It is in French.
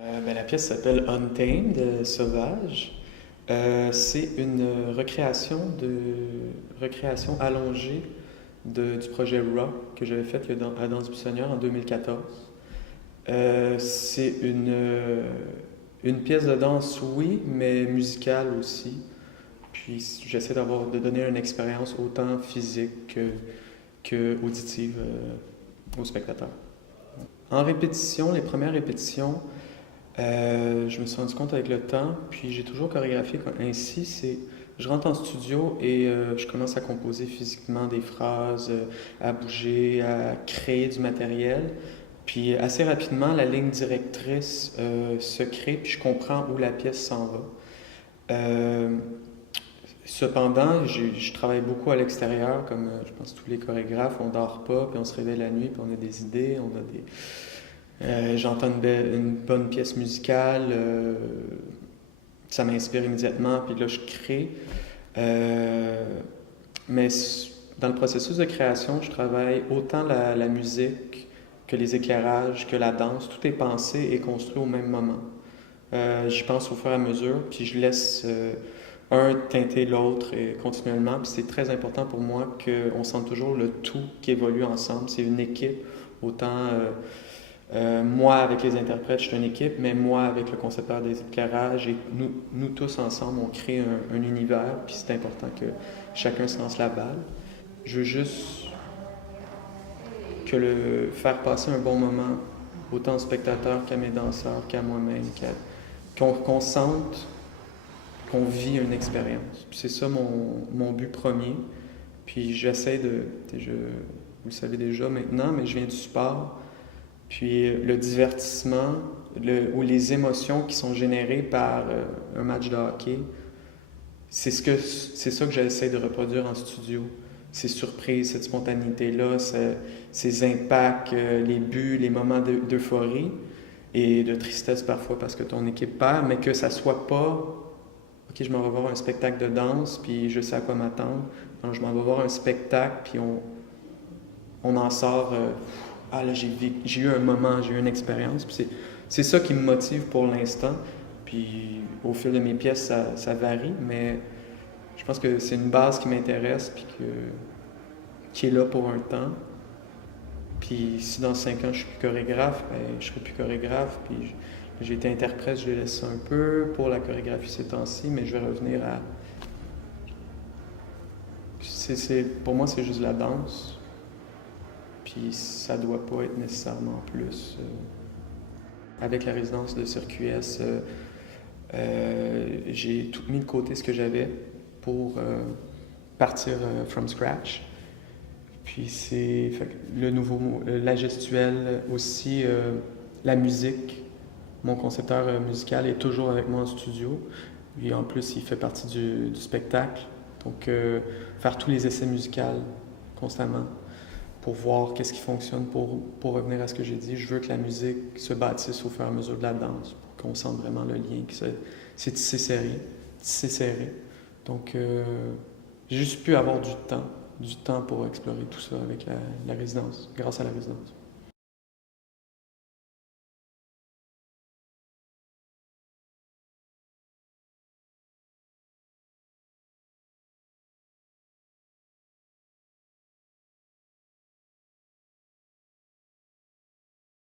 La pièce s'appelle Untamed, Sauvage. C'est une recréation allongée du projet Raw que j'avais fait à Danse Buissonnière en 2014. C'est une pièce de danse, oui, mais musicale aussi. Puis j'essaie de donner une expérience autant physique que auditive aux spectateurs. En répétition, les premières répétitions, je me suis rendu compte avec le temps, puis j'ai toujours chorégraphié ainsi, je rentre en studio et je commence à composer physiquement des phrases, à bouger, à créer du matériel. Puis assez rapidement, la ligne directrice se crée, puis je comprends où la pièce s'en va. Euh, Cependant, je travaille beaucoup à l'extérieur, comme je pense tous les chorégraphes, on dort pas, puis on se réveille la nuit, puis on a des idées, j'entends une bonne pièce musicale, ça m'inspire immédiatement, puis là je crée. Euh, mais dans le processus de création, je travaille autant la musique que les éclairages, que la danse, tout est pensé et construit au même moment. J'y pense au fur et à mesure, puis je laisse un teinter l'autre continuellement. Puis c'est très important pour moi qu'on sente toujours le tout qui évolue ensemble. C'est une équipe, autant moi avec les interprètes, je suis une équipe, mais moi avec le concepteur des éclairages et nous tous ensemble, on crée un univers, puis c'est important que chacun se lance la balle. Je veux juste faire passer un bon moment, autant aux spectateurs qu'à mes danseurs, qu'à moi-même, qu'on sente qu'on vit une expérience. Puis c'est ça mon but premier. Puis j'essaie vous le savez déjà maintenant, mais je viens du sport. Puis le divertissement ou les émotions qui sont générées par un match de hockey, c'est ça que j'essaie de reproduire en studio. Ces surprises, cette spontanéité-là, ces impacts, les buts, les moments d'euphorie et de tristesse parfois parce que ton équipe perd, mais que ça soit pas OK, je m'en vais voir un spectacle de danse, puis je sais à quoi m'attendre. Non, je m'en vais voir un spectacle, puis on en sort. Ah là, j'ai eu un moment, j'ai eu une expérience. Puis c'est ça qui me motive pour l'instant. Puis au fil de mes pièces, ça varie, mais je pense que c'est une base qui m'intéresse, puis qui est là pour un temps. Puis si dans 5 ans je suis plus chorégraphe, ben, je serai plus chorégraphe. Puis j'ai été interprète, je laisse un peu pour la chorégraphie ces temps-ci, mais je vais revenir à. Pour moi, c'est juste la danse. Puis ça doit pas être nécessairement plus. Avec la résidence de Circuit S, j'ai tout mis de côté ce que j'avais pour partir from scratch. Puis le nouveau, la gestuelle aussi, la musique. Mon concepteur musical est toujours avec moi en studio. Et en plus, il fait partie du spectacle. Donc, faire tous les essais musicaux constamment pour voir qu'est-ce qui fonctionne. Pour revenir à ce que j'ai dit, je veux que la musique se bâtisse au fur et à mesure de la danse pour qu'on sente vraiment le lien. C'est tissé serré. Donc, j'ai juste pu avoir du temps pour explorer tout ça avec la résidence, grâce à la résidence.